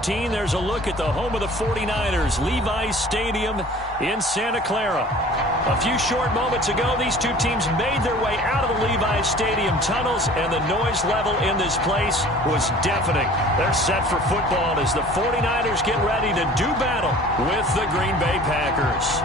16, there's a look at the home of the 49ers, Levi's Stadium in Santa Clara. A few short moments ago, these two teams made their way out of the Levi's Stadium tunnels, and the noise level in this place was deafening. They're set for football as the 49ers get ready to do battle with the Green Bay Packers.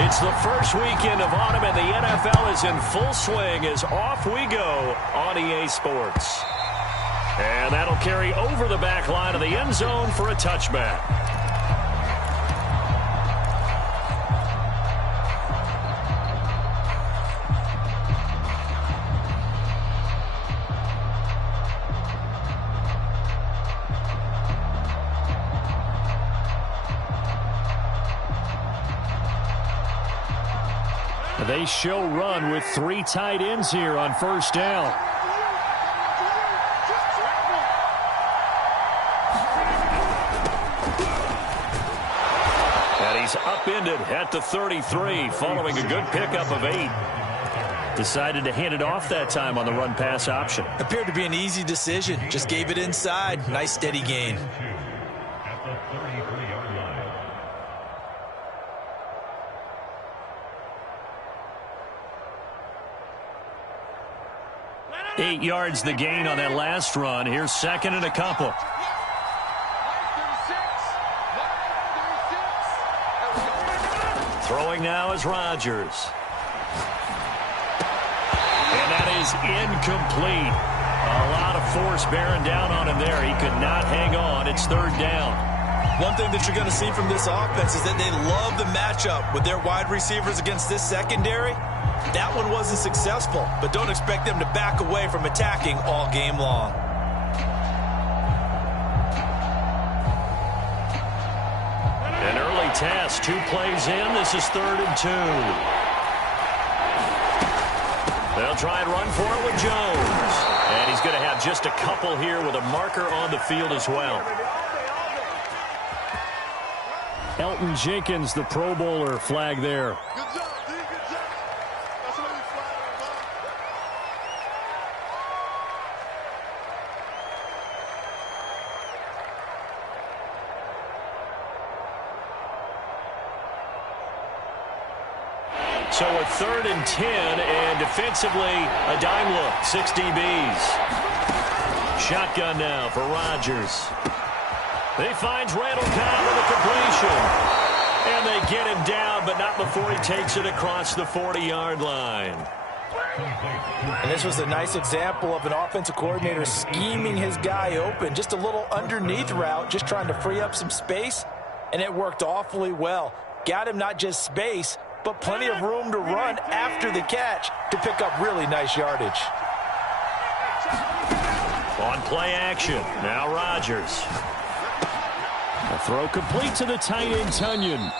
It's the first weekend of autumn, and the NFL is in full swing as off we go on EA Sports. And that'll carry over the back line of the end zone for a touchback. They show run with three tight ends here on first down. And he's upended at the 33 following a good pickup of 8. Decided to hand it off that time on the run-pass option. Appeared to be an easy decision. Just gave it inside. Nice steady gain. At the 33-yard line. 8 yards the gain on that last run. Here's second and a couple. Throwing now is Rodgers. And that is incomplete. A lot of force bearing down on him there. He could not hang on. It's third down. One thing that you're going to see from this offense is that they love the matchup with their wide receivers against this secondary. That one wasn't successful, but don't expect them to back away from attacking all game long. An early test, 2 plays in. This is 3rd and 2. They'll try and run for it with Jones. And he's going to have just a couple here with a marker on the field as well. Elton Jenkins, the Pro Bowler, flag there. So a 3rd and 10, and defensively, a dime look, 6 DBs. Shotgun now for Rodgers. He finds Randall Cobb with a completion. And they get him down, but not before he takes it across the 40-yard line. And this was a nice example of an offensive coordinator scheming his guy open. Just a little underneath route, just trying to free up some space, and it worked awfully well. Got him not just space, but plenty of room to run after the catch to pick up really nice yardage. On play action, now Rodgers. A throw complete to the tight end, Tunyon.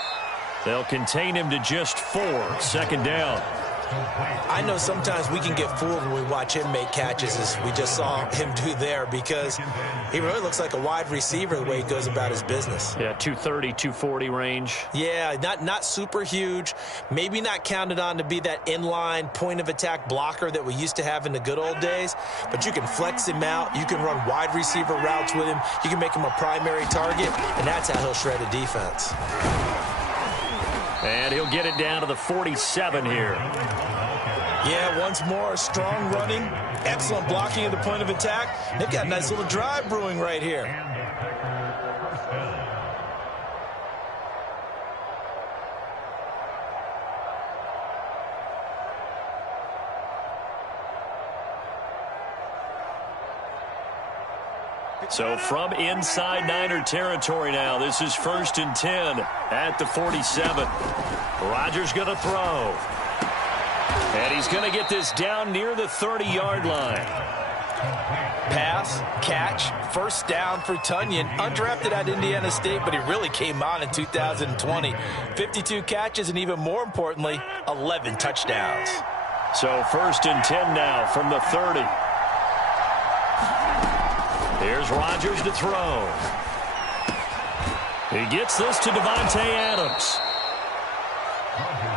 They'll contain him to just 4, 2nd down. I know sometimes we can get fooled when we watch him make catches, as we just saw him do there, because he really looks like a wide receiver the way he goes about his business. Yeah, 230, 240 range. Yeah, not super huge. Maybe not counted on to be that inline point-of-attack blocker that we used to have in the good old days, but you can flex him out. You can run wide receiver routes with him. You can make him a primary target, and that's how he'll shred a defense. And he'll get it down to the 47 here. Yeah, once more, strong running, excellent blocking at the point of attack. They've got a nice little drive brewing right here. So from inside Niner territory now, this is 1st and 10 at the 47. Rodgers going to throw. And he's going to get this down near the 30-yard line. Pass, catch, first down for Tonyan. Undrafted at Indiana State, but he really came on in 2020. 52 catches, and even more importantly, 11 touchdowns. So 1st and 10 now from the 30. Here's Rodgers to throw. He gets this to Davante Adams.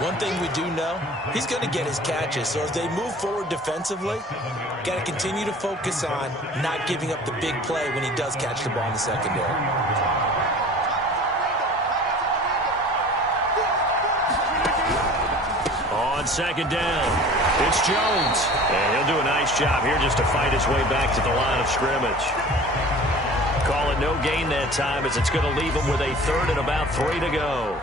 One thing we do know, he's going to get his catches. So as they move forward defensively, got to continue to focus on not giving up the big play when he does catch the ball in the secondary. On 2nd down, it's Jones. And he'll do a nice job here just to fight his way back to the line of scrimmage. Call it no gain that time as it's going to leave him with a 3rd and about 3 to go.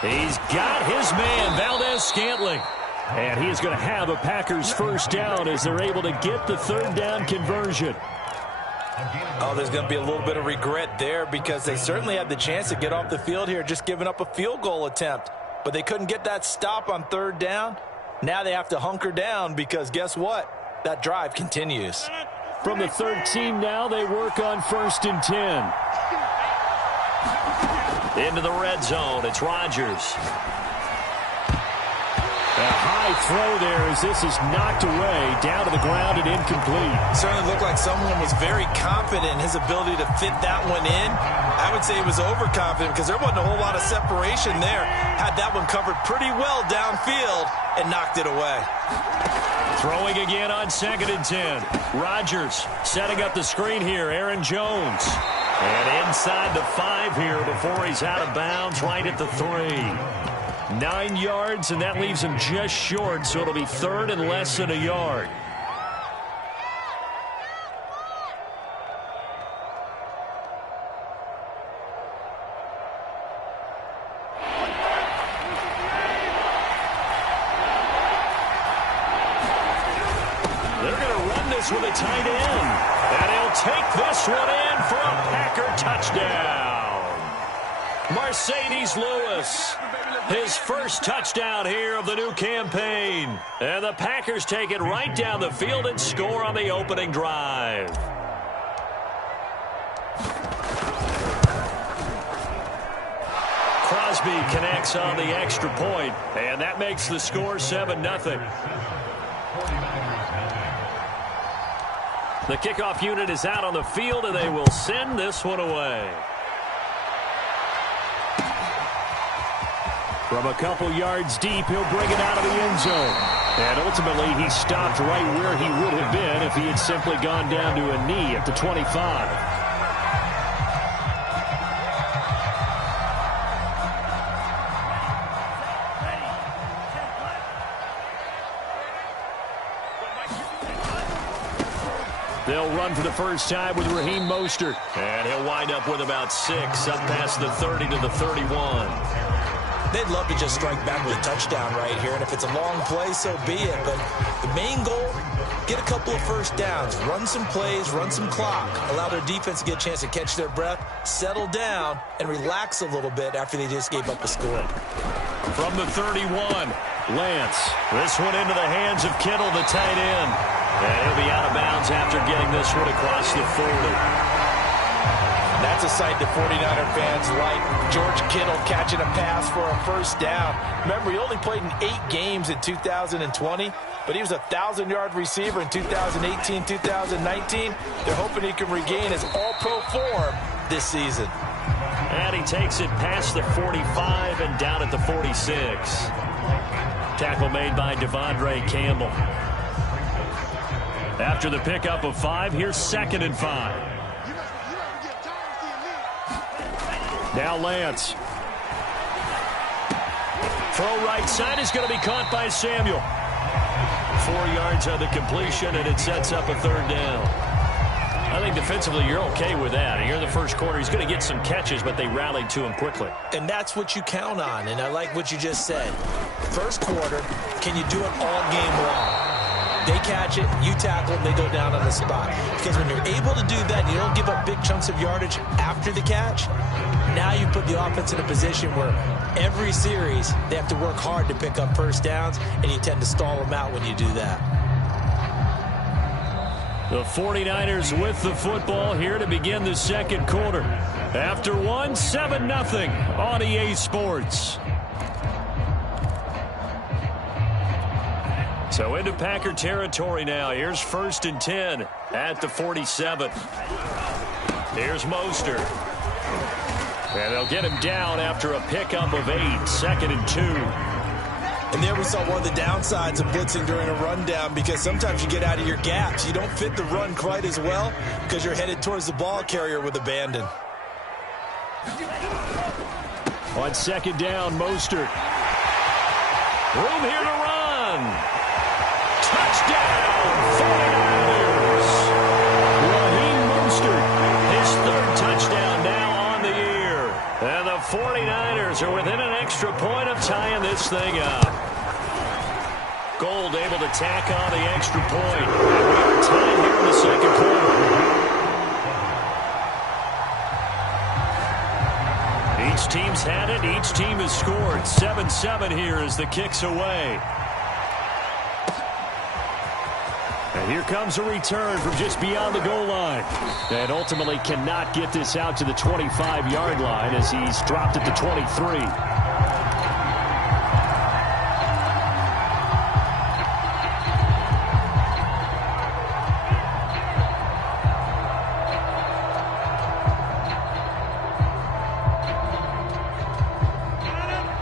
He's got his man, Valdez-Scantling. And he is going to have a Packers first down as they're able to get the 3rd down conversion. Oh, there's going to be a little bit of regret there because they certainly had the chance to get off the field here, just giving up a field goal attempt. But they couldn't get that stop on 3rd down. Now they have to hunker down because guess what? That drive continues. From the 13 now, they work on 1st and 10. Into the red zone, it's Rodgers. A high throw there as this is knocked away, down to the ground and incomplete. Certainly looked like someone was very confident in his ability to fit that one in. I would say he was overconfident because there wasn't a whole lot of separation there. Had that one covered pretty well downfield and knocked it away. Throwing again on 2nd and 10. Rodgers setting up the screen here, Aaron Jones. And inside the 5 here before he's out of bounds, right at the 3. 9 yards, and that leaves him just short, so it'll be 3rd and less than a yard. They're going to run this with a tight end. And he'll take this one in for a Packer touchdown. Mercedes Lewis, his first touchdown here of the new campaign. And the Packers take it right down the field and score on the opening drive. Crosby connects on the extra point, and that makes the score 7-0. The kickoff unit is out on the field, and they will send this one away. From a couple yards deep, he'll bring it out of the end zone. And ultimately, he stopped right where he would have been if he had simply gone down to a knee at the 25. They'll run for the first time with Raheem Mostert. And he'll wind up with about 6, up past the 30 to the 31. They'd love to just strike back with a touchdown right here, and if it's a long play, so be it. But the main goal, get a couple of first downs, run some plays, run some clock, allow their defense to get a chance to catch their breath, settle down, and relax a little bit after they just gave up a score. From the 31, Lance. This one into the hands of Kittle, the tight end. And he'll be out of bounds after getting this one across the 40. That's a sight the 49er fans like. George Kittle catching a pass for a first down. Remember, he only played in 8 games in 2020, but he was a 1,000-yard receiver in 2018, 2019. They're hoping he can regain his all-pro form this season. And he takes it past the 45 and down at the 46. Tackle made by Devondre Campbell. After the pickup of 5, here's 2nd and 5. Now Lance. Throw right side is going to be caught by Samuel. 4 yards on the completion, and it sets up a 3rd down. I think defensively you're okay with that. You're in the first quarter. He's going to get some catches, but they rallied to him quickly. And that's what you count on, and I like what you just said. First quarter, can you do it all game long? They catch it, you tackle, and they go down on the spot. Because when you're able to do that, you don't give up big chunks of yardage after the catch. Now you put the offense in a position where every series they have to work hard to pick up first downs, and you tend to stall them out when you do that. The 49ers with the football here to begin the second quarter. After one, 7-0 on EA Sports. So into Packer territory now. Here's 1st and 10 at the 47. Here's Mostert. And they'll get him down after a pickup of 8, 2nd and 2. And there we saw one of the downsides of blitzing during a rundown, because sometimes you get out of your gaps. You don't fit the run quite as well because you're headed towards the ball carrier with abandon. On 2nd down, Mostert. Room here to run. Touchdown, 49ers. Raheem Mostert, his 3rd touchdown now on the year. And the 49ers are within an extra point of tying this thing up. Gold able to tack on the extra point. And we are tied here in the second quarter. Each team's had it. Each team has scored. 7-7 here as the kick's away. And here comes a return from just beyond the goal line. And ultimately cannot get this out to the 25-yard line as he's dropped at the 23.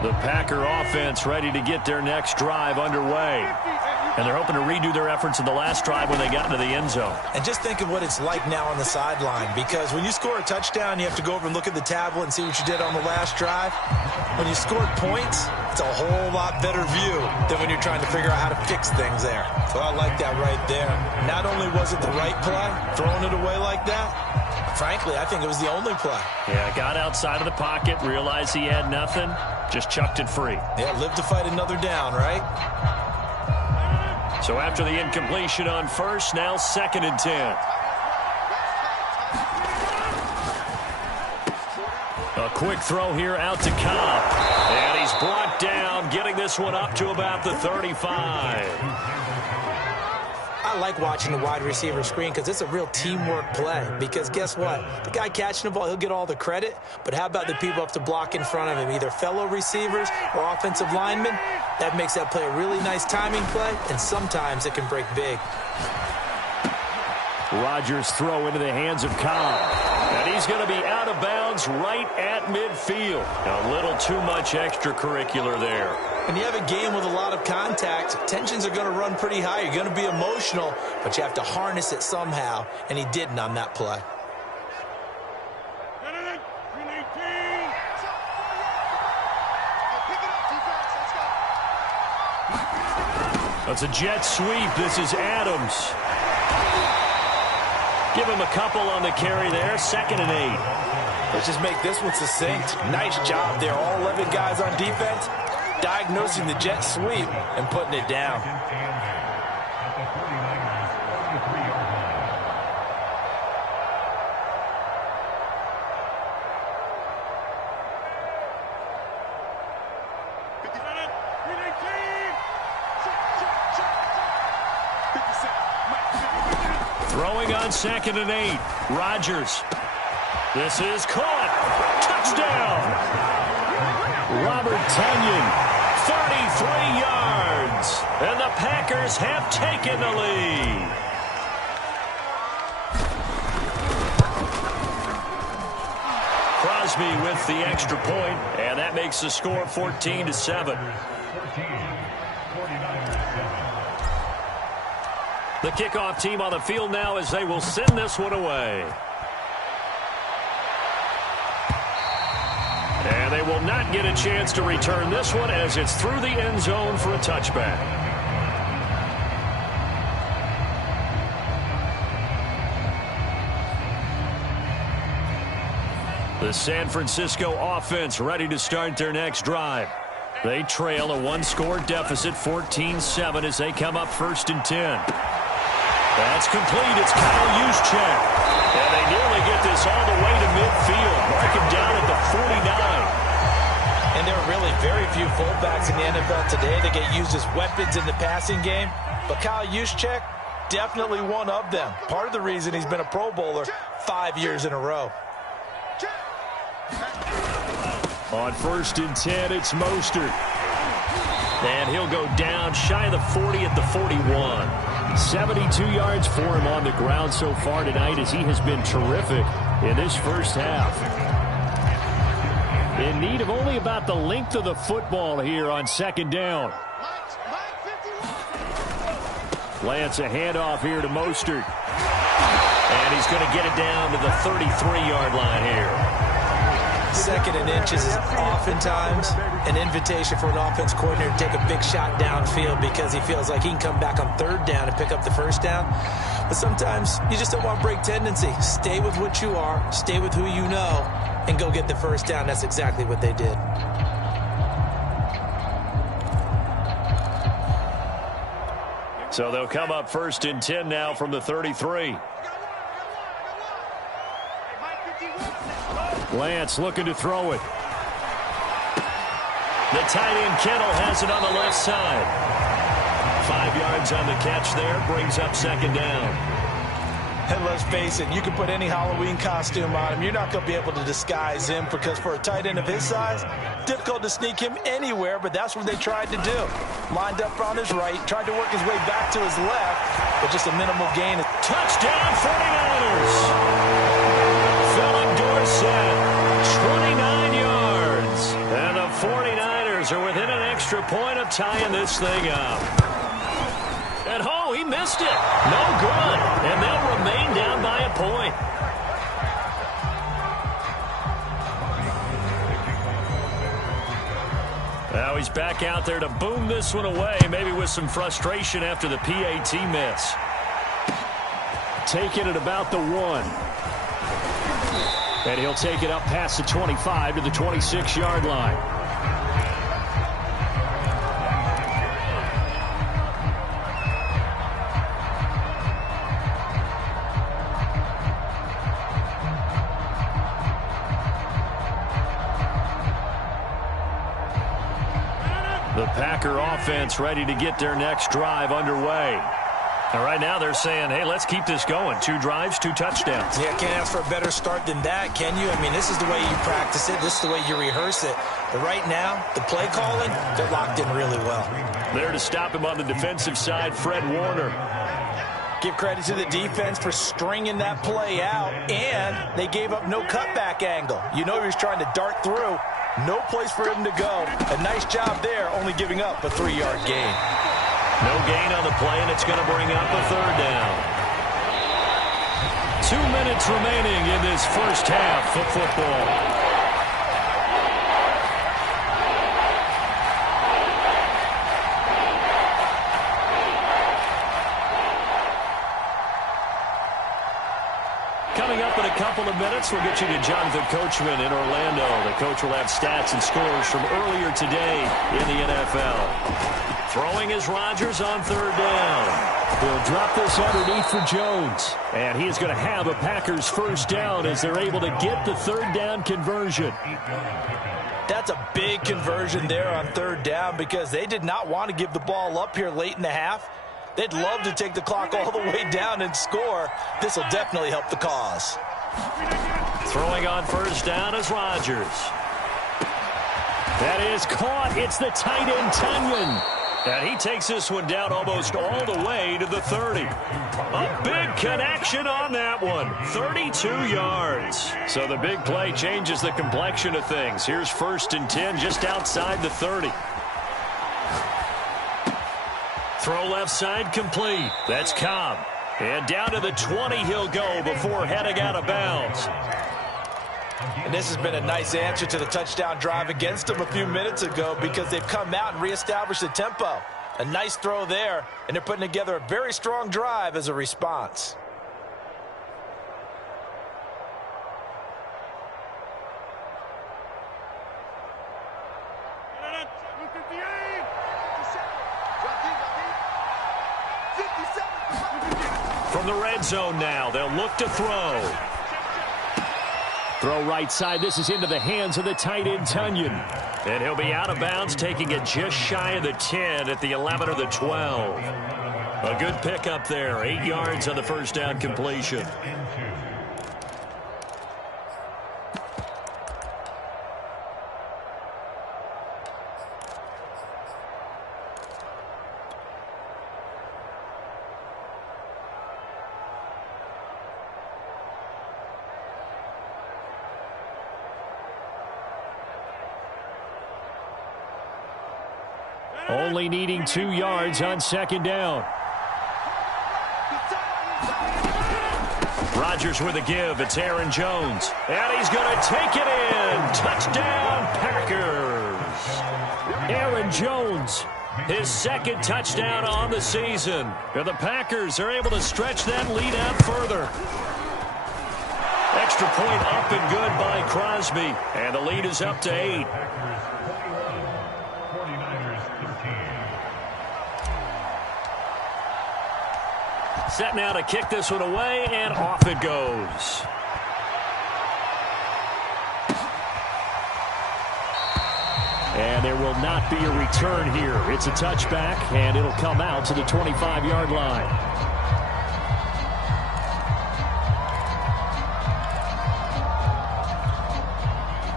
The Packer offense ready to get their next drive underway. And they're hoping to redo their efforts in the last drive when they got into the end zone. And just think of what it's like now on the sideline, because when you score a touchdown, you have to go over and look at the tablet and see what you did on the last drive. When you scored points, it's a whole lot better view than when you're trying to figure out how to fix things there. So I like that right there. Not only was it the right play, throwing it away like that, frankly, I think it was the only play. Yeah, got outside of the pocket, realized he had nothing, just chucked it free. Yeah, live to fight another down, right? So after the incompletion on 1st, now 2nd and 10. A quick throw here out to Cobb. And he's brought down, getting this one up to about the 35. I like watching the wide receiver screen because it's a real teamwork play. Because guess what? The guy catching the ball, he'll get all the credit. But how about the people up to block in front of him? Either fellow receivers or offensive linemen. That makes that play a really nice timing play. And sometimes it can break big. Rodgers throw into the hands of Cobb. And he's going to be out of bounds right at midfield. A little too much extracurricular there. When you have a game with a lot of contact, tensions are going to run pretty high. You're going to be emotional, but you have to harness it somehow, and he didn't on that play. That's a jet sweep. This is Adams. Give him a couple on the carry there. 2nd and 8. Let's just make this one succinct. Nice job there. All 11 guys on defense diagnosing the jet sweep and putting it down. Throwing on 2nd and 8. Rodgers. This is caught. Touchdown. Robert Tonyan, 33 yards. And the Packers have taken the lead. Crosby with the extra point, and that makes the score 14-7. The kickoff team on the field now as they will send this one away. And they will not get a chance to return this one as it's through the end zone for a touchback. The San Francisco offense ready to start their next drive. They trail a one-score deficit, 14-7, as they come up 1st and 10. That's complete. It's Kyle Juszczyk. And they nearly get this all the way to midfield. Mark him down at the 49. And there are really very few fullbacks in the NFL today that get used as weapons in the passing game. But Kyle Juszczyk, definitely one of them. Part of the reason he's been a Pro Bowler 5 years in a row. On 1st and 10, it's Mostert. And he'll go down shy of the 40 at the 41. 72 yards for him on the ground so far tonight, as he has been terrific in this first half. In need of only about the length of the football here on 2nd down. Lance, a handoff here to Mostert. And he's going to get it down to the 33-yard line here. 2nd and inches is oftentimes an invitation for an offense coordinator to take a big shot downfield because he feels like he can come back on 3rd down and pick up the 1st down. But sometimes you just don't want break tendency. Stay with what you are, stay with who you know, and go get the 1st down. That's exactly what they did. So they'll come up 1st and 10 now from the 33. Lance looking to throw it. The tight end Kittle has it on the left side. 5 yards on the catch there, brings up 2nd down. And let's face it, you can put any Halloween costume on him. You're not going to be able to disguise him because for a tight end of his size, difficult to sneak him anywhere, but that's what they tried to do. Lined up on his right, tried to work his way back to his left, but just a minimal gain. Touchdown 49ers! Philip Dorsett, 29 yards. And the 49ers are within an extra point of tying this thing up. And oh, he missed it. No good. And they'll remain down by a point. Now he's back out there to boom this one away, maybe with some frustration after the PAT miss. Taking it about the 1. And he'll take it up past the 25 to the 26-yard line. The Packer offense ready to get their next drive underway. And right now they're saying, hey, let's keep this going. 2 drives, 2 touchdowns. Yeah, can't ask for a better start than that, can you? I mean, this is the way you practice it. This is the way you rehearse it. But right now, the play calling, they're locked in really well. There to stop him on the defensive side, Fred Warner. Give credit to the defense for stringing that play out, and they gave up no cutback angle. You know he was trying to dart through. No place for him to go. A nice job there, only giving up a 3-yard gain. No gain on the play, and it's going to bring up a 3rd down. 2 minutes remaining in this first half of football. Coming up in a couple of minutes, we'll get you to Jonathan Coachman in Orlando. The coach will have stats and scores from earlier today in the NFL. Throwing is Rodgers on 3rd down. He'll drop this underneath for Jones. And he is going to have a Packers 1st down as they're able to get the 3rd down conversion. That's a big conversion there on 3rd down because they did not want to give the ball up here late in the half. They'd love to take the clock all the way down and score. This will definitely help the cause. Throwing on 1st down is Rodgers. That is caught. It's the tight end, Tunyon. And he takes this one down almost all the way to the 30. A big connection on that one. 32 yards. So the big play changes the complexion of things. Here's 1st and 10 just outside the 30. Throw left side complete. That's Cobb. And down to the 20 he'll go before heading out of bounds. And this has been a nice answer to the touchdown drive against them a few minutes ago because they've come out and reestablished the tempo. A nice throw there, and they're putting together a very strong drive as a response. From the red zone now, they'll look to throw. Throw right side. This is into the hands of the tight end, Tunyon. And he'll be out of bounds, taking it just shy of the 10 at the 11 or the 12. A good pickup there. 8 yards on the first down completion. Only needing 2 yards on second down. Rodgers with a give. It's Aaron Jones. And he's going to take it in. Touchdown, Packers. Aaron Jones, his second touchdown on the season. And the Packers are able to stretch that lead out further. Extra point up and good by Crosby. And the lead is up to 8. Set now to kick this one away, and off it goes. And there will not be a return here. It's a touchback, and it'll come out to the 25-yard line.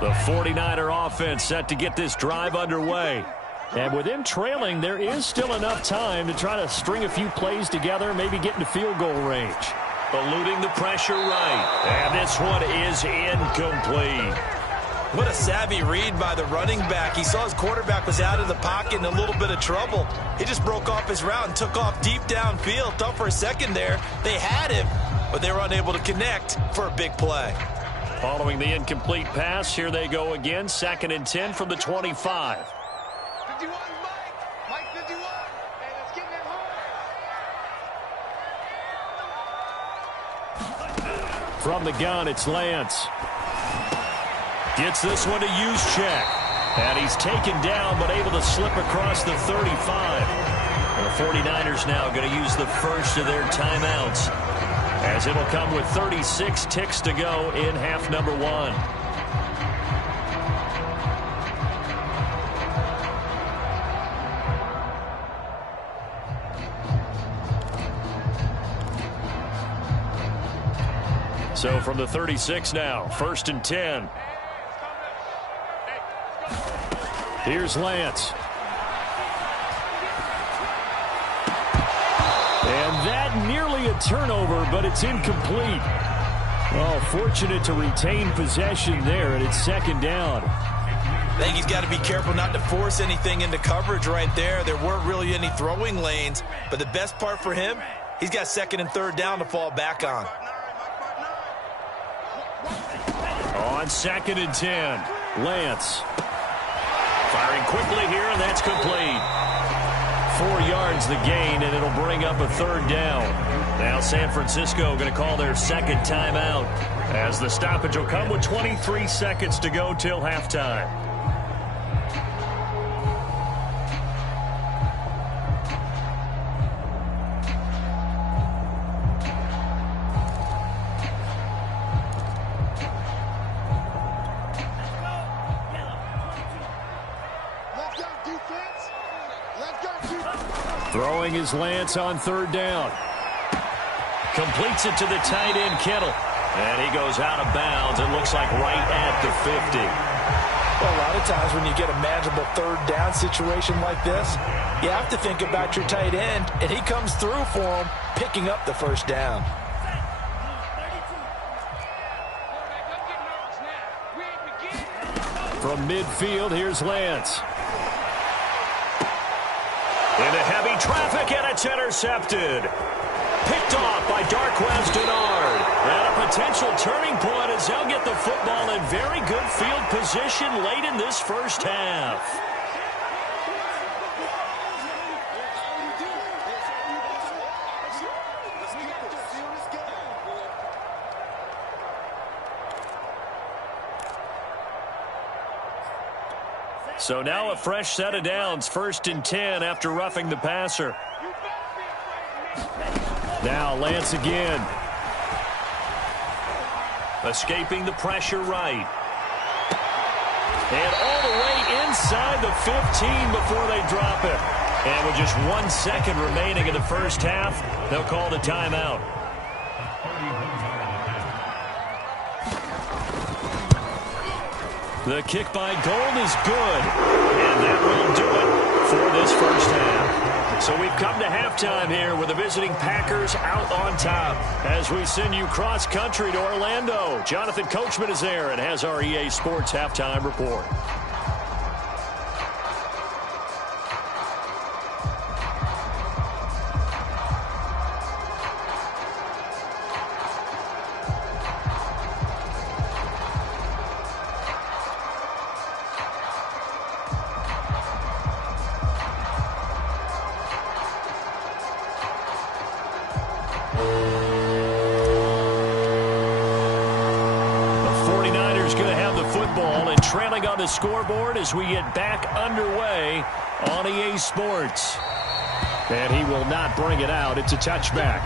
The 49er offense set to get this drive underway. And with him trailing, there is still enough time to try to string a few plays together, maybe get into field goal range. Eluding the pressure right. And this one is incomplete. What a savvy read by the running back. He saw his quarterback was out of the pocket in a little bit of trouble. He just broke off his route and took off deep downfield. Thought for a second there they had him, but they were unable to connect for a big play. Following the incomplete pass, here they go again. 2nd and 10 from the 25. 51, Mike 51, and it's getting it home. From the gun, it's Lance. Gets this one to Juszczyk. And he's taken down, but able to slip across the 35. And the 49ers now going to use the first of their timeouts, as it'll come with 36 ticks to go in half number 1. So from the 36 now, 1st and 10. Here's Lance. And that nearly a turnover, but it's incomplete. Well, fortunate to retain possession there, and it's 2nd down. I think he's got to be careful not to force anything into coverage right there. There weren't really any throwing lanes, but the best part for him, he's got 2nd and 3rd down to fall back on. On 2nd and 10, Lance. Firing quickly here, and that's complete. 4 yards the gain, and it'll bring up a 3rd down. Now San Francisco going to call their 2nd timeout, as the stoppage will come with 23 seconds to go till halftime. Throwing is Lance on 3rd down. Completes it to the tight end, Kittle. And he goes out of bounds. It looks like right at the 50. Well, a lot of times when you get a manageable 3rd down situation like this, you have to think about your tight end, and he comes through for him, picking up the 1st down. From midfield, here's Lance. Into heavy traffic, and it's intercepted. Picked off by Darqueze Dennard. And a potential turning point as they'll get the football in very good field position late in this first half. So now a fresh set of downs, 1st and 10 after roughing the passer. Now Lance again. Escaping the pressure right. And all the way inside the 15 before they drop it. And with just 1 second remaining in the first half, they'll call the timeout. The kick by Gold is good. And that will do it for this first half. So we've come to halftime here with the visiting Packers out on top. As we send you cross-country to Orlando, Jonathan Coachman is there and has our EA Sports halftime report. Trailing on the scoreboard as we get back underway on EA Sports. And he will not bring it out. It's a touchback.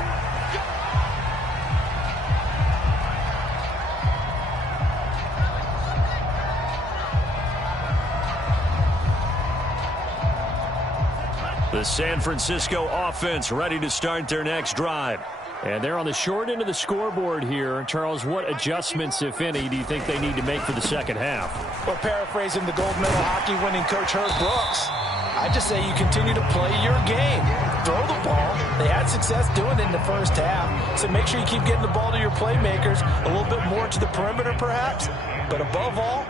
The San Francisco offense ready to start their next drive. And they're on the short end of the scoreboard here. Charles, what adjustments, if any, do you think they need to make for the second half? Well, paraphrasing the gold medal hockey winning coach Herb Brooks, I just say you continue to play your game. Throw the ball. They had success doing it in the first half. So make sure you keep getting the ball to your playmakers, a little bit more to the perimeter perhaps. But above all,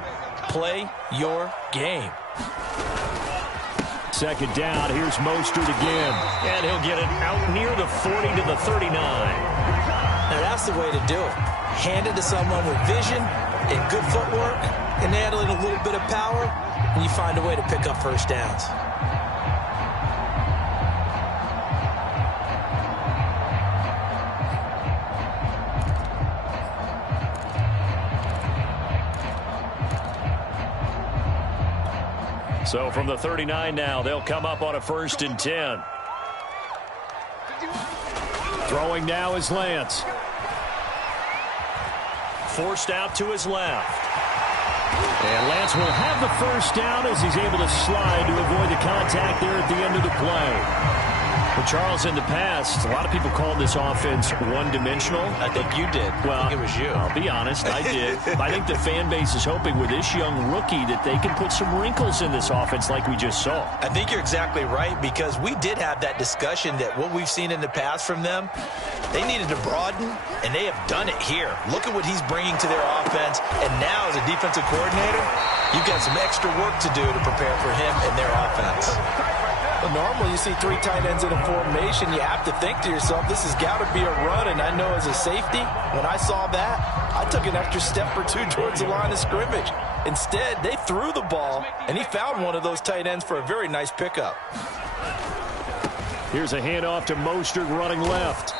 play your game. Second down, here's Mostert again. And he'll get it out near the 40 to the 39. Now that's the way to do it. Hand it to someone with vision and good footwork, and handling a little bit of power, and you find a way to pick up first downs. So from the 39 now, they'll come up on a 1st and 10. Throwing now is Lance. Forced out to his left. And Lance will have the first down as he's able to slide to avoid the contact there at the end of the play. Well, Charles, in the past, a lot of people called this offense one-dimensional. I think you did. Well, I think it was you. I'll be honest, I did. I think the fan base is hoping with this young rookie that they can put some wrinkles in this offense like we just saw. I think you're exactly right, because we did have that discussion that what we've seen in the past from them, they needed to broaden, and they have done it here. Look at what he's bringing to their offense, and now as a defensive coordinator, you've got some extra work to do to prepare for him and their offense. Well, normally you see 3 tight ends in a formation. You have to think to yourself, this has got to be a run. And I know as a safety, when I saw that, I took an extra step or 2 towards the line of scrimmage. Instead, they threw the ball, and he found one of those tight ends for a very nice pickup. Here's a handoff to Mostert running left.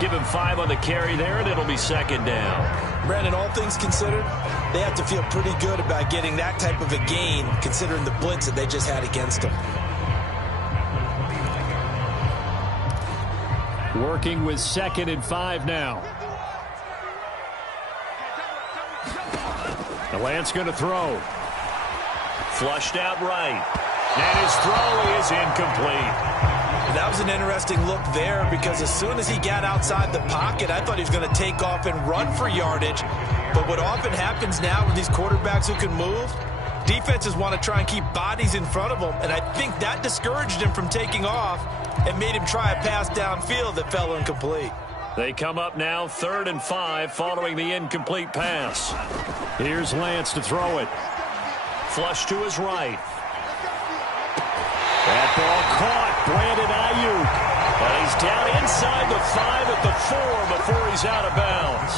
Give him 5 on the carry there, and it'll be 2nd down. Brandon, all things considered, they have to feel pretty good about getting that type of a gain, considering the blitz that they just had against them. Working with 2nd and 5 now. The Lance going to throw. Flushed out right. And his throw is incomplete. That was an interesting look there, because as soon as he got outside the pocket, I thought he was going to take off and run for yardage. But what often happens now with these quarterbacks who can move, defenses want to try and keep bodies in front of them, and I think that discouraged him from taking off and made him try a pass downfield that fell incomplete. They come up now 3rd and 5 following the incomplete pass. Here's Lance to throw it. Flush to his right. That ball caught. Brandon Ayuk. And he's down inside the 5 at the 4 before he's out of bounds.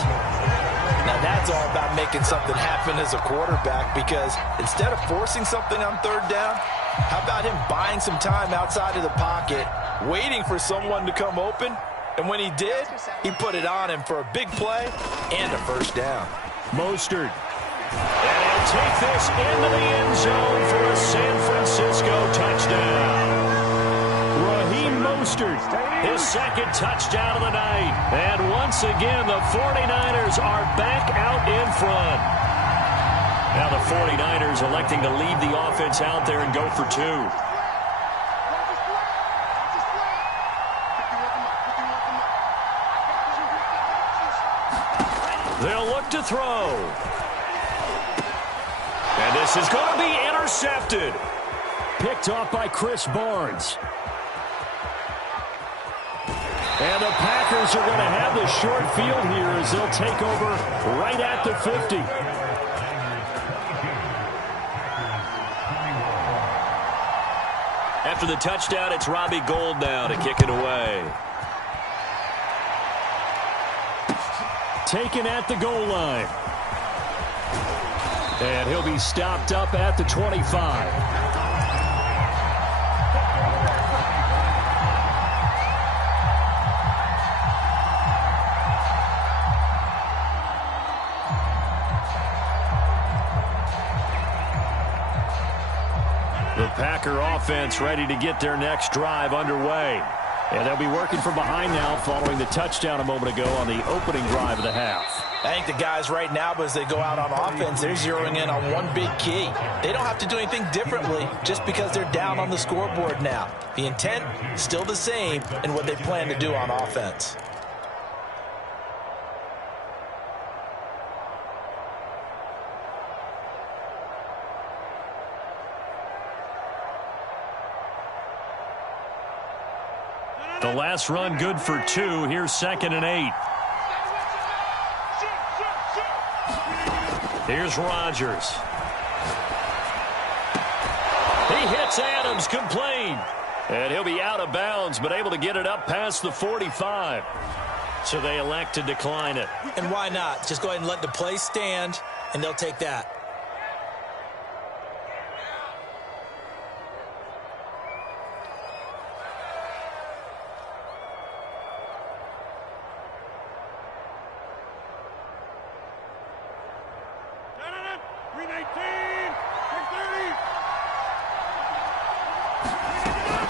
Now that's all about making something happen as a quarterback, because instead of forcing something on 3rd down, how about him buying some time outside of the pocket, waiting for someone to come open, and when he did, he put it on him for a big play and a 1st down. Mostert. And he'll take this into the end zone for a San Francisco touchdown. Raheem Mostert, his second touchdown of the night. And once again, the 49ers are back out in front. Now the 49ers electing to leave the offense out there and go for two. They'll look to throw. And this is going to be intercepted. Picked off by Chris Barnes. And the Packers are going to have the short field here as they'll take over right at the 50. After the touchdown, it's Robbie Gould now to kick it away. Taken at the goal line. And he'll be stopped up at the 25. The Packer offense ready to get their next drive underway. And they'll be working from behind now following the touchdown a moment ago on the opening drive of the half. I think the guys right now, as they go out on offense, they're zeroing in on one big key. They don't have to do anything differently just because they're down on the scoreboard now. The intent, still the same in what they plan to do on offense. The last run good for 2. Here's 2nd and 8. Here's Rodgers. He hits Adams, complete. And he'll be out of bounds, but able to get it up past the 45. So they elect to decline it. And why not? Just go ahead and let the play stand, and they'll take that.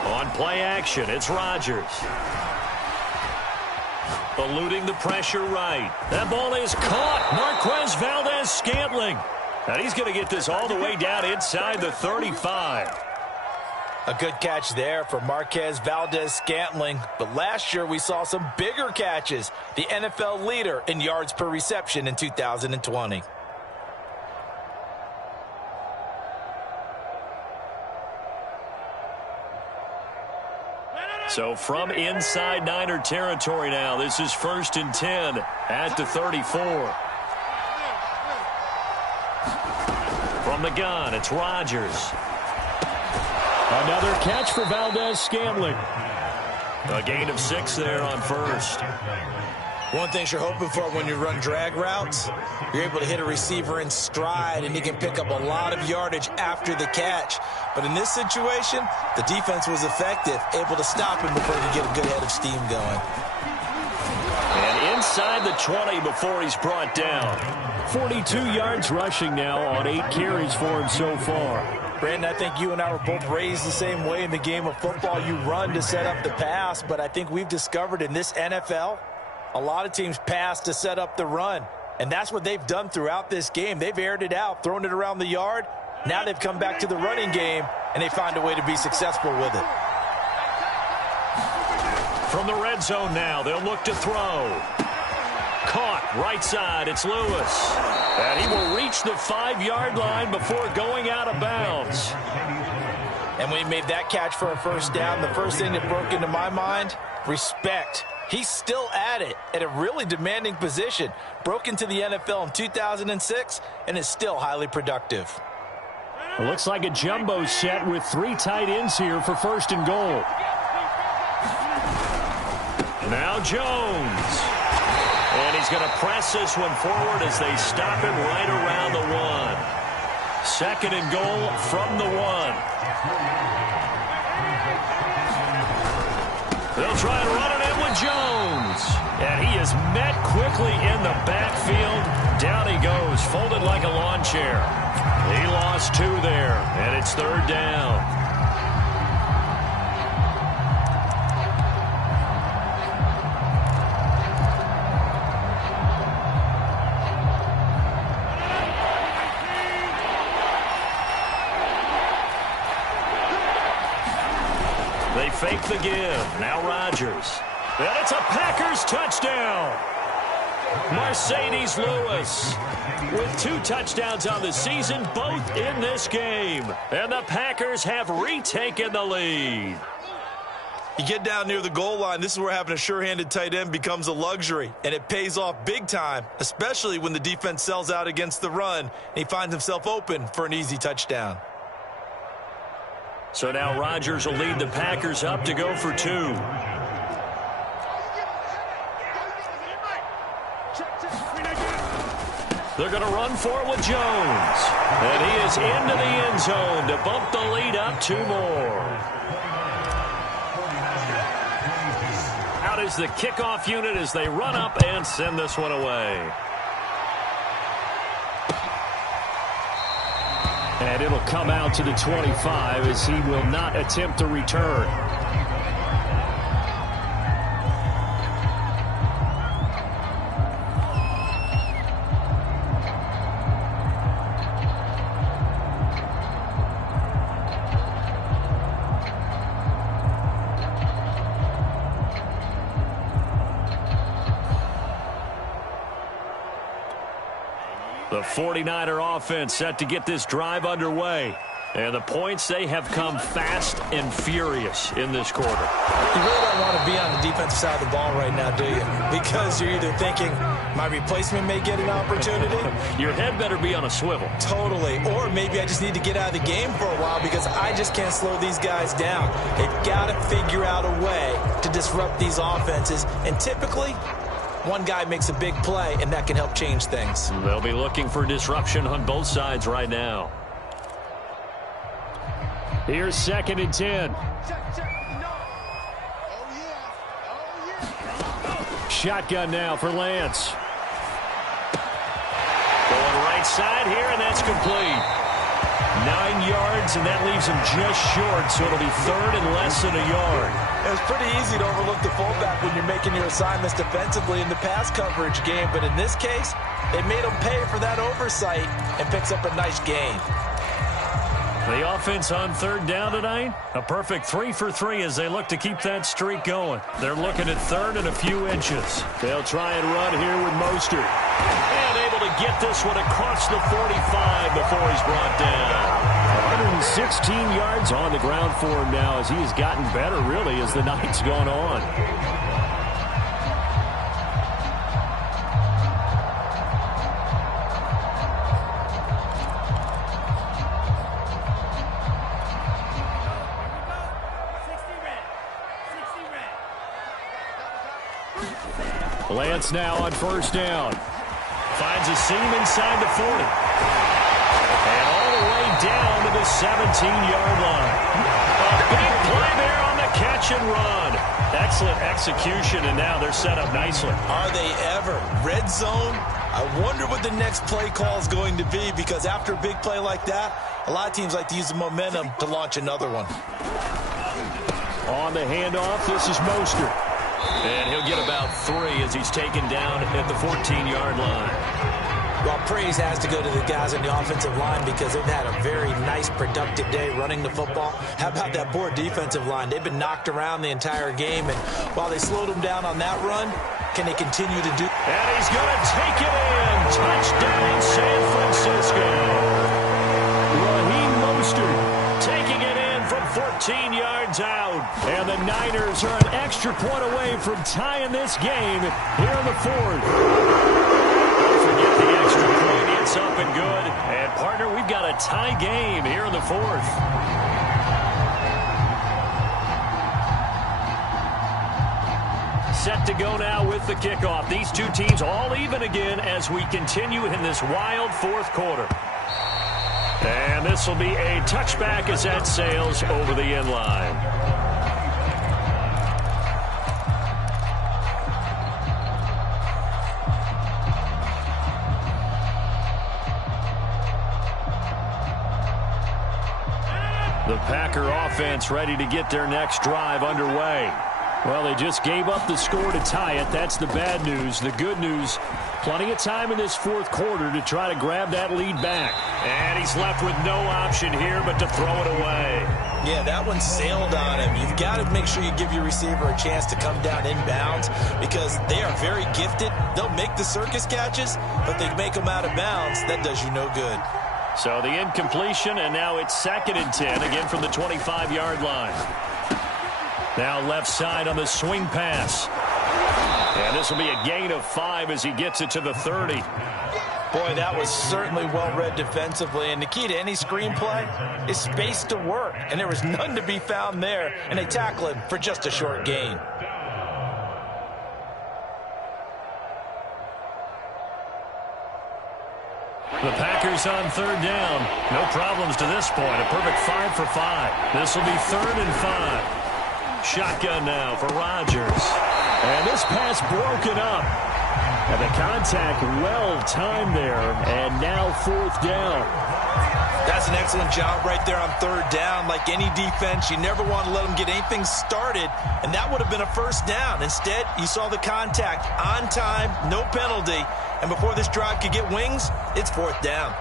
On play action, it's Rodgers. Eluding the pressure right. That ball is caught. Marquez Valdes-Scantling. And he's going to get this all the way down inside the 35. A good catch there for Marquez Valdes-Scantling. But last year we saw some bigger catches. The NFL leader in yards per reception in 2020. So from inside Niner territory now, this is 1st and 10 at the 34. From the gun, it's Rodgers. Another catch for Valdes-Scantling. A gain of 6 there on 1st. One thing you're hoping for when you run drag routes, you're able to hit a receiver in stride, and he can pick up a lot of yardage after the catch. But in this situation, the defense was effective, able to stop him before he could get a good head of steam going. And inside the 20 before he's brought down. 42 yards rushing now on 8 carries for him so far. Brandon, I think you and I were both raised the same way in the game of football. You run to set up the pass, but I think we've discovered in this NFL, a lot of teams pass to set up the run. And that's what they've done throughout this game. They've aired it out, thrown it around the yard. Now they've come back to the running game, and they find a way to be successful with it. From the red zone now, they'll look to throw. Caught right side, it's Lewis. And he will reach the 5-yard line before going out of bounds. And when he made that catch for a first down, the first thing that broke into my mind, respect. He's still at it at a really demanding position. Broke into the NFL in 2006 and is still highly productive. It looks like a jumbo set with 3 tight ends here for 1st and goal. Now Jones. And he's going to press this one forward as they stop him right around the 1. 2nd and goal from the 1. They'll try and run it in with Jones. And he is met quickly in the backfield. Down he goes, folded like a lawn chair. He lost 2 there, and it's 3rd down. fake the give. Now Rodgers. And it's a Packers touchdown. Mercedes Lewis with 2 touchdowns on the season, both in this game. And the Packers have retaken the lead. You get down near the goal line, this is where having a sure-handed tight end becomes a luxury, and it pays off big time, especially when the defense sells out against the run, and he finds himself open for an easy touchdown. So now Rodgers will lead the Packers up to go for 2. They're going to run for it with Jones. And he is into the end zone to bump the lead up 2 more. Out is the kickoff unit as they run up and send this one away. And it'll come out to the 25 as he will not attempt to return. The 49er offense set to get this drive underway. And the points, they have come fast and furious in this quarter. You really don't want to be on the defensive side of the ball right now, do you? Because you're either thinking, my replacement may get an opportunity. Your head better be on a swivel. Totally. Or maybe I just need to get out of the game for a while because I just can't slow these guys down. They've got to figure out a way to disrupt these offenses. And typically, one guy makes a big play, and that can help change things. They'll be looking for disruption on both sides right now. Here's 2nd and 10. Shotgun now for Lance. Going right side here, and that's complete. 9 yards, and that leaves him just short, so it'll be 3rd and less than a yard. It's pretty easy to overlook the fullback when you're making your assignments defensively in the pass coverage game, but in this case, they made him pay for that oversight and picks up a nice gain. The offense on 3rd down tonight, a perfect 3 for 3 as they look to keep that streak going. They're looking at 3rd and a few inches. They'll try and run here with Mostert. And able to get this one across the 45 before he's brought down. 116 yards on the ground for him now as he has gotten better, really, as the night's gone on. Lance now on 1st down. Finds a seam inside the 40. And all the way down to the 17-yard line. A big play there on the catch and run. Excellent execution, and now they're set up nicely. Are they ever? Red zone? I wonder what the next play call is going to be, because after a big play like that, a lot of teams like to use the momentum to launch another one. On the handoff, this is Mostert. And he'll get about 3 as he's taken down at the 14-yard line. Well, praise has to go to the guys on the offensive line because they've had a very nice, productive day running the football. How about that poor defensive line? They've been knocked around the entire game, and while they slowed them down on that run, can they continue to do? And he's going to take it in. Touchdown, San Francisco. Raheem Mostert taking it in from 14 yards out. And the Niners are an extra point away from tying this game here in the 4th. Don't forget the extra point. It's up and good. And, partner, we've got a tie game here in the 4th. Set to go now with the kickoff. These two teams all even again as we continue in this wild 4th quarter. And this will be a touchback as that sails over the end line. The Packer offense ready to get their next drive underway. Well, they just gave up the score to tie it. That's the bad news. The good news, Plenty of time in this fourth quarter to try to grab that lead back. And he's left with no option here but to throw it away. Yeah, that one sailed on him. You've got to make sure you give your receiver a chance to come down inbounds because they are very gifted. They'll make the circus catches, but they make them out of bounds. That does you no good. So the incompletion, and now it's 2nd and 10, again from the 25-yard line. Now left side on the swing pass. And this will be a gain of 5 as he gets it to the 30. Boy, that was certainly well-read defensively. And the key to any screenplay is space to work. And there was none to be found there. And they tackle him for just a short gain. The Packers on 3rd down. No problems to this point. A perfect 5 for 5. This will be 3rd and 5. Shotgun now for Rodgers. And this pass broken up. And the contact well timed there. And now 4th down. That's an excellent job right there on 3rd down. Like any defense, you never want to let them get anything started. And that would have been a 1st down. Instead, you saw the contact on time, no penalty. And before this drive could get wings, it's 4th down.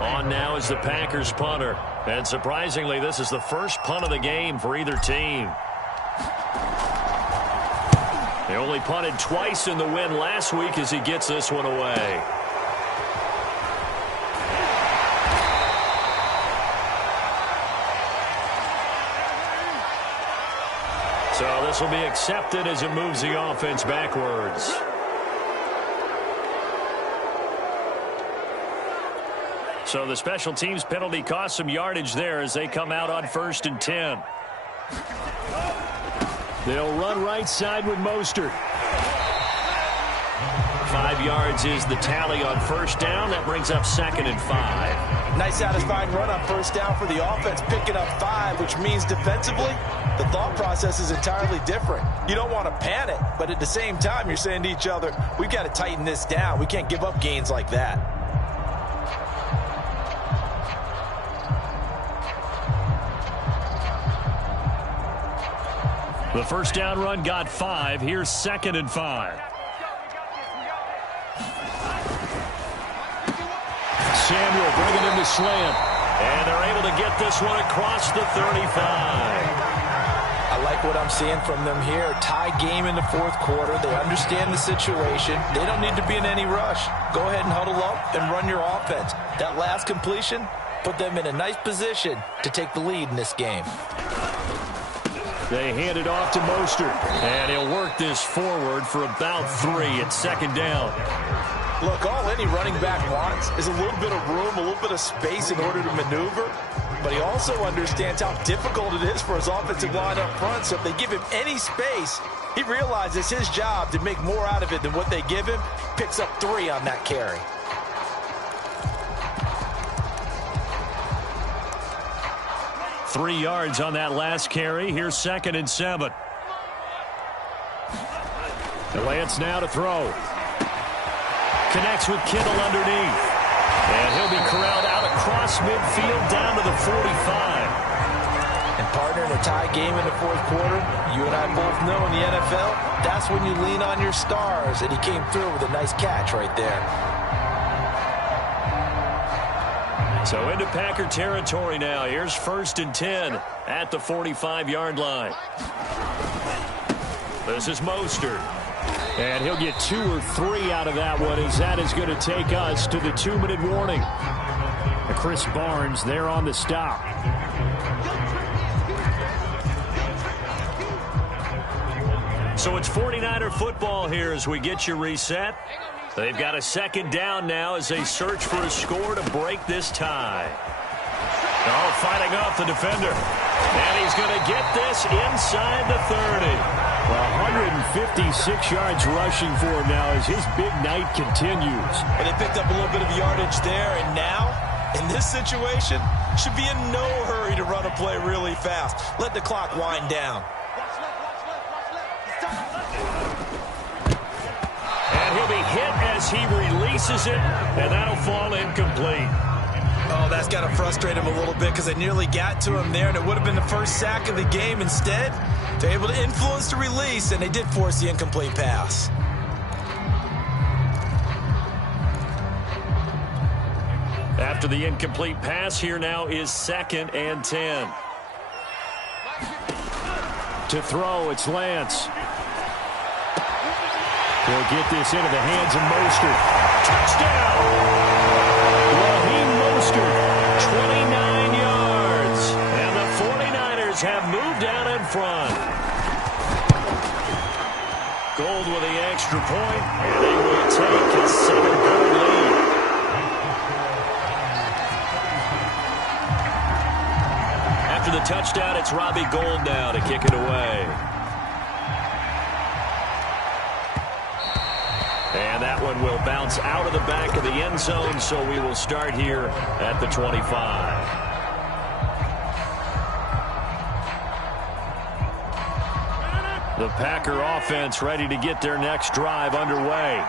On now is the Packers punter. And surprisingly, this is the first punt of the game for either team. They only punted twice in the win last week as he gets this one away. So this will be accepted as it moves the offense backwards. So the special teams penalty cost some yardage there as they come out on 1st and 10. They'll run right side with Mostert. 5 yards is the tally on 1st down. That brings up 2nd and 5. Nice satisfying run on 1st down for the offense, picking up 5, which means defensively, the thought process is entirely different. You don't want to panic, but at the same time, you're saying to each other, we've got to tighten this down. We can't give up gains like that. The 1st down run got 5. Here's 2nd and 5. Samuel bringing him to slant. And they're able to get this one across the 35. I like what I'm seeing from them here. Tie game in the 4th quarter. They understand the situation. They don't need to be in any rush. Go ahead and huddle up and run your offense. That last completion put them in a nice position to take the lead in this game. They hand it off to Mostert. And he'll work this forward for about 3 at 2nd down. Look, all any running back wants is a little bit of room, a little bit of space in order to maneuver. But he also understands how difficult it is for his offensive line up front. So if they give him any space, he realizes his job to make more out of it than what they give him. Picks up 3 on that carry. Three yards on that last carry. Here's 2nd and 7. Lance now to throw. Connects with Kittle underneath. And he'll be corralled out across midfield down to the 45. And partner, in a tie game in the 4th quarter, you and I both know in the NFL, that's when you lean on your stars. And he came through with a nice catch right there. So into Packer territory now. Here's 1st and 10 at the 45-yard line. This is Mostert. And he'll get 2 or 3 out of that one as that is going to take us to the 2-minute warning. Chris Barnes there on the stop. So it's 49er football here as we get you reset. They've got a 2nd down now as they search for a score to break this tie. Oh, fighting off the defender. And he's going to get this inside the 30. 156 yards rushing for him now as his big night continues. But they picked up a little bit of yardage there, and now, in this situation, should be in no hurry to run a play really fast. Let the clock wind down. And he'll be hit as he releases it, and that'll fall incomplete. Oh, that's got to frustrate him a little bit because they nearly got to him there, and it would have been the first sack of the game. Instead, they're able to influence the release, and they did force the incomplete pass. After the incomplete pass, here now is 2nd and 10. To throw, it's Lance. He'll get this into the hands of Mostert. Touchdown! Raheem Mostert, 29 yards. And the 49ers have moved out in front. Gold with the extra point, and they will take a 7-goal lead. After the touchdown, it's Robbie Gould now to kick it away. And that one will bounce out of the back of the end zone, so we will start here at the 25. The Packer offense ready to get their next drive underway.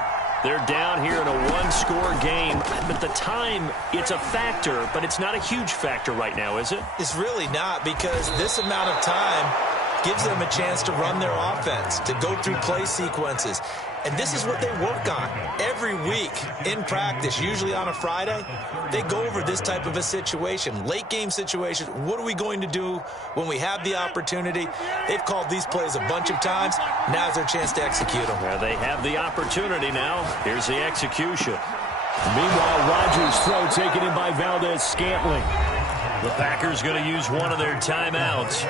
They're down here in a one-score game. But the time, it's a factor, but it's not a huge factor right now, is it? It's really not, because this amount of time gives them a chance to run their offense, to go through play sequences. And this is what they work on every week in practice, usually on a Friday. They go over this type of a situation, late game situation. What are we going to do when we have the opportunity? They've called these plays a bunch of times. Now's their chance to execute them. Well, they have the opportunity now. Here's the execution. Meanwhile, Rodgers' throw taken in by Valdez-Scantling. The Packers going to use one of their timeouts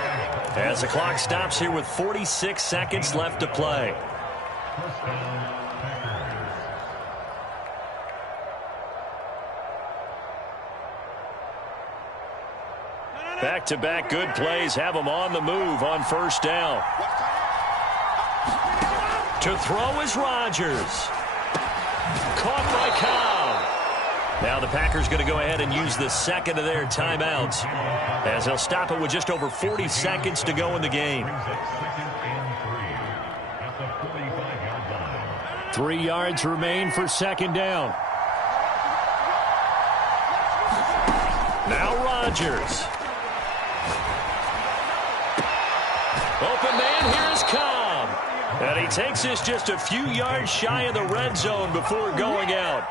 as the clock stops here with 46 seconds left to play. Back-to-back good plays have them on the move on first down. To throw is Rodgers. Caught by Cobb. Now the Packers going to go ahead and use the second of their timeouts as they'll stop it with just over 40 seconds to go in the game. 3 yards remain for second down. Now Rodgers. Open man, here's Cobb. And he takes this just a few yards shy of the red zone before going out.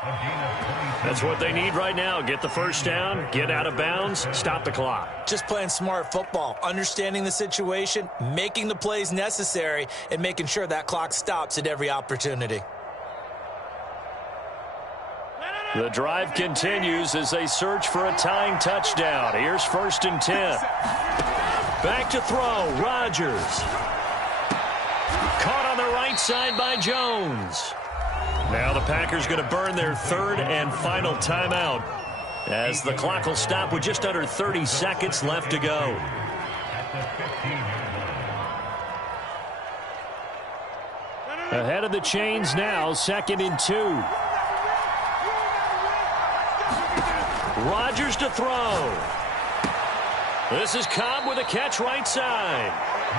That's what they need right now. Get the first down, get out of bounds, stop the clock. Just playing smart football, understanding the situation, making the plays necessary, and making sure that clock stops at every opportunity. The drive continues as they search for a tying touchdown. Here's 1st and 10. Back to throw, Rodgers. Caught on the right side by Jones. Now the Packers going to burn their third and final timeout as the clock will stop with just under 30 seconds left to go. Ahead of the chains now, 2nd and 2. Rodgers to throw. This is Cobb with a catch right side.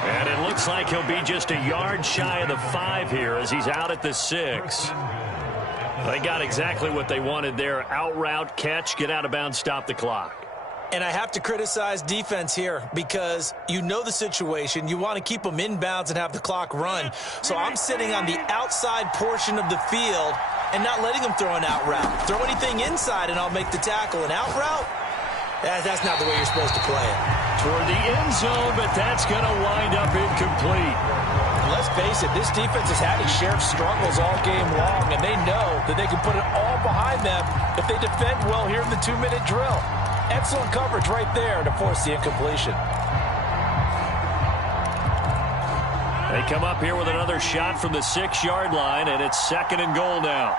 And it looks like he'll be just a yard shy of the 5 here as he's out at the 6. They got exactly what they wanted there. Out route, catch, get out of bounds, stop the clock. And I have to criticize defense here because you know the situation. You want to keep them inbounds and have the clock run. So I'm sitting on the outside portion of the field and not letting them throw an out route. Throw anything inside and I'll make the tackle. An out route? That's not the way you're supposed to play it. Toward the end zone, but that's going to wind up incomplete. And let's face it, this defense has had its share of struggles all game long, and they know that they can put it all behind them if they defend well here in the 2-minute drill. Excellent coverage right there to force the incompletion. They come up here with another shot from the 6-yard line, and it's 2nd and goal now.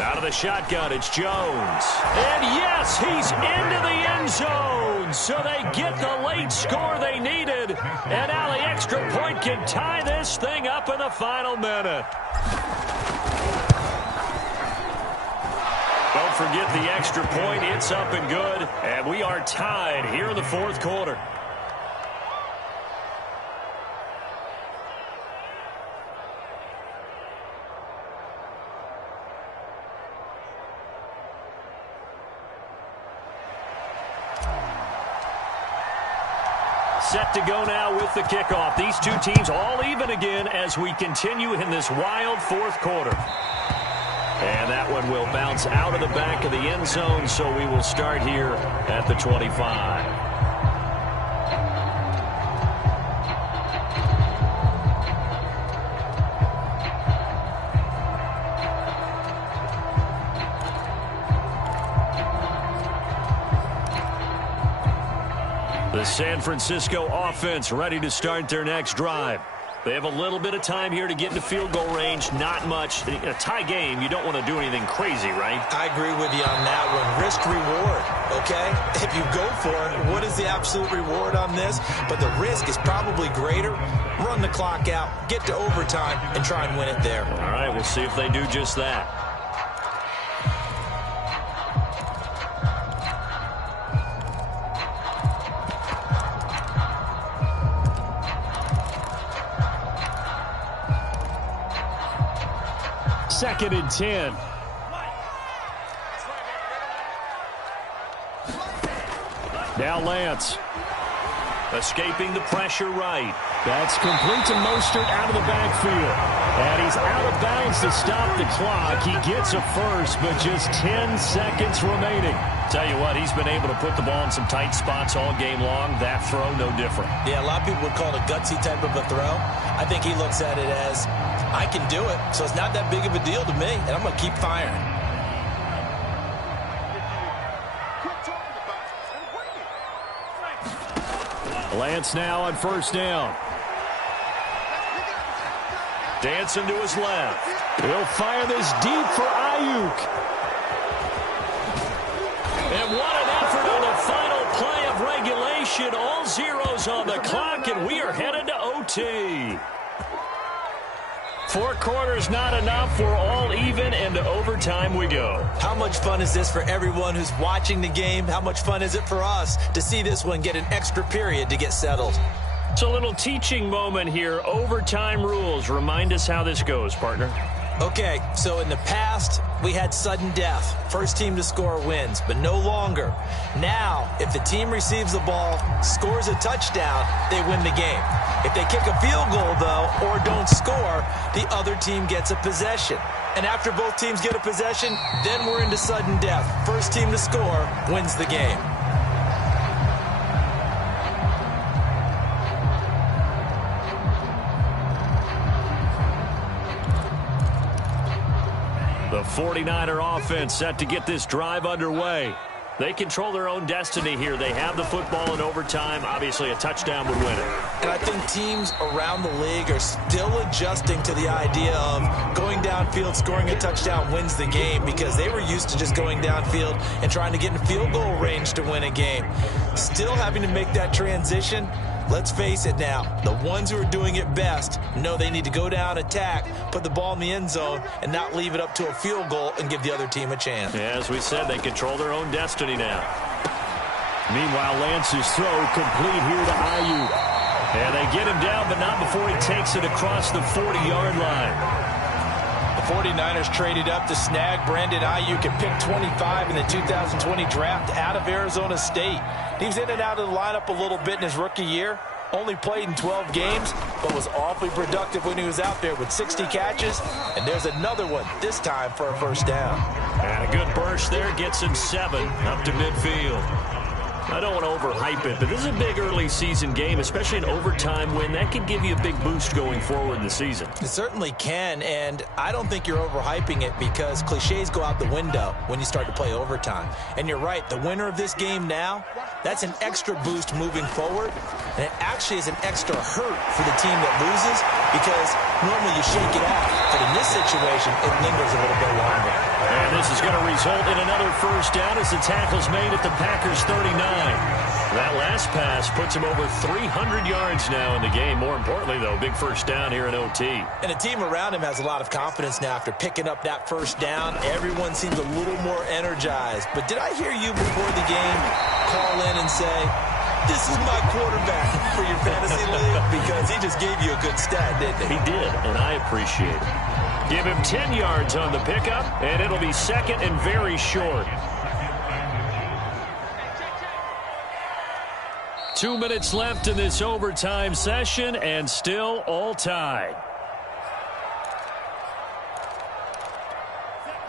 Out of the shotgun, it's Jones. And yes, he's into the end zone. So they get the late score they needed. And now the extra point can tie this thing up in the final minute. Don't forget the extra point. It's up and good, and we are tied here in the fourth quarter. Set to go now with the kickoff. These two teams all even again as we continue in this wild fourth quarter. And that one will bounce out of the back of the end zone, so we will start here at the 25. The San Francisco offense ready to start their next drive. They have a little bit of time here to get into field goal range. Not much. In a tie game, you don't want to do anything crazy, right? I agree with you on that one. Risk reward, okay? If you go for it, what is the absolute reward on this? But the risk is probably greater. Run the clock out, get to overtime, and try and win it there. All right, we'll see if they do just that. Second and 10. Now Lance. Escaping the pressure right. That's complete to Mostert out of the backfield. And he's out of bounds to stop the clock. He gets a first, but just 10 seconds remaining. Tell you what, he's been able to put the ball in some tight spots all game long. That throw, no different. Yeah, a lot of people would call it a gutsy type of a throw. I think he looks at it as, I can do it, so it's not that big of a deal to me, and I'm going to keep firing. Lance now on first down. Dancing to his left. He'll fire this deep for Ayuk. And what an effort on the final play of regulation. All zeros on the clock, and we are headed to OT. 4 quarters not enough. We're all even, and to overtime we go. How much fun is this for everyone who's watching the game? How much fun is it for us to see this one get an extra period to get settled? It's a little teaching moment here. Overtime rules. Remind us how this goes, partner. Okay, so in the past, we had sudden death. First team to score wins, but no longer. Now, if the team receives the ball, scores a touchdown, they win the game. If they kick a field goal, though, or don't score, the other team gets a possession. And after both teams get a possession, then we're into sudden death. First team to score wins the game. The 49er offense set to get this drive underway. They control their own destiny here. They have the football in overtime. Obviously, a touchdown would win it. And I think teams around the league are still adjusting to the idea of going downfield, scoring a touchdown wins the game, because they were used to just going downfield and trying to get in field goal range to win a game. Still having to make that transition. Let's face it now, the ones who are doing it best know they need to go down, attack, put the ball in the end zone, and not leave it up to a field goal and give the other team a chance. Yeah, as we said, they control their own destiny now. Meanwhile, Lance's throw complete here to Ayuk. And they get him down, but not before he takes it across the 40-yard line. The 49ers traded up to snag Brandon Ayuk at pick 25 in the 2020 draft out of Arizona State. He was in and out of the lineup a little bit in his rookie year. Only played in 12 games, but was awfully productive when he was out there with 60 catches. And there's another one, this time for a first down. And a good burst there gets him 7 up to midfield. I don't want to overhype it, but this is a big early season game, especially an overtime win. That can give you a big boost going forward in the season. It certainly can, and I don't think you're overhyping it, because cliches go out the window when you start to play overtime. And you're right, the winner of this game now, that's an extra boost moving forward, and it actually is an extra hurt for the team that loses, because normally you shake it off, but in this situation, it lingers a little bit longer. And this is going to result in another first down as the tackle's made at the Packers 39. That last pass puts him over 300 yards now in the game. More importantly, though, big first down here in OT. And the team around him has a lot of confidence now after picking up that first down. Everyone seems a little more energized. But did I hear you before the game call in and say, this is my quarterback for your fantasy league? Because he just gave you a good stat, didn't he? He did, and I appreciate it. Give him 10 yards on the pickup, and it'll be second and very short. 2 minutes left in this overtime session, and still all tied.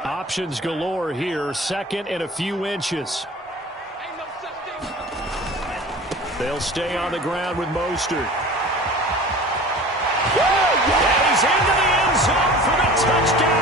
Options galore here, second and a few inches. They'll stay on the ground with Mostert. And he's into the end zone for the touchdown.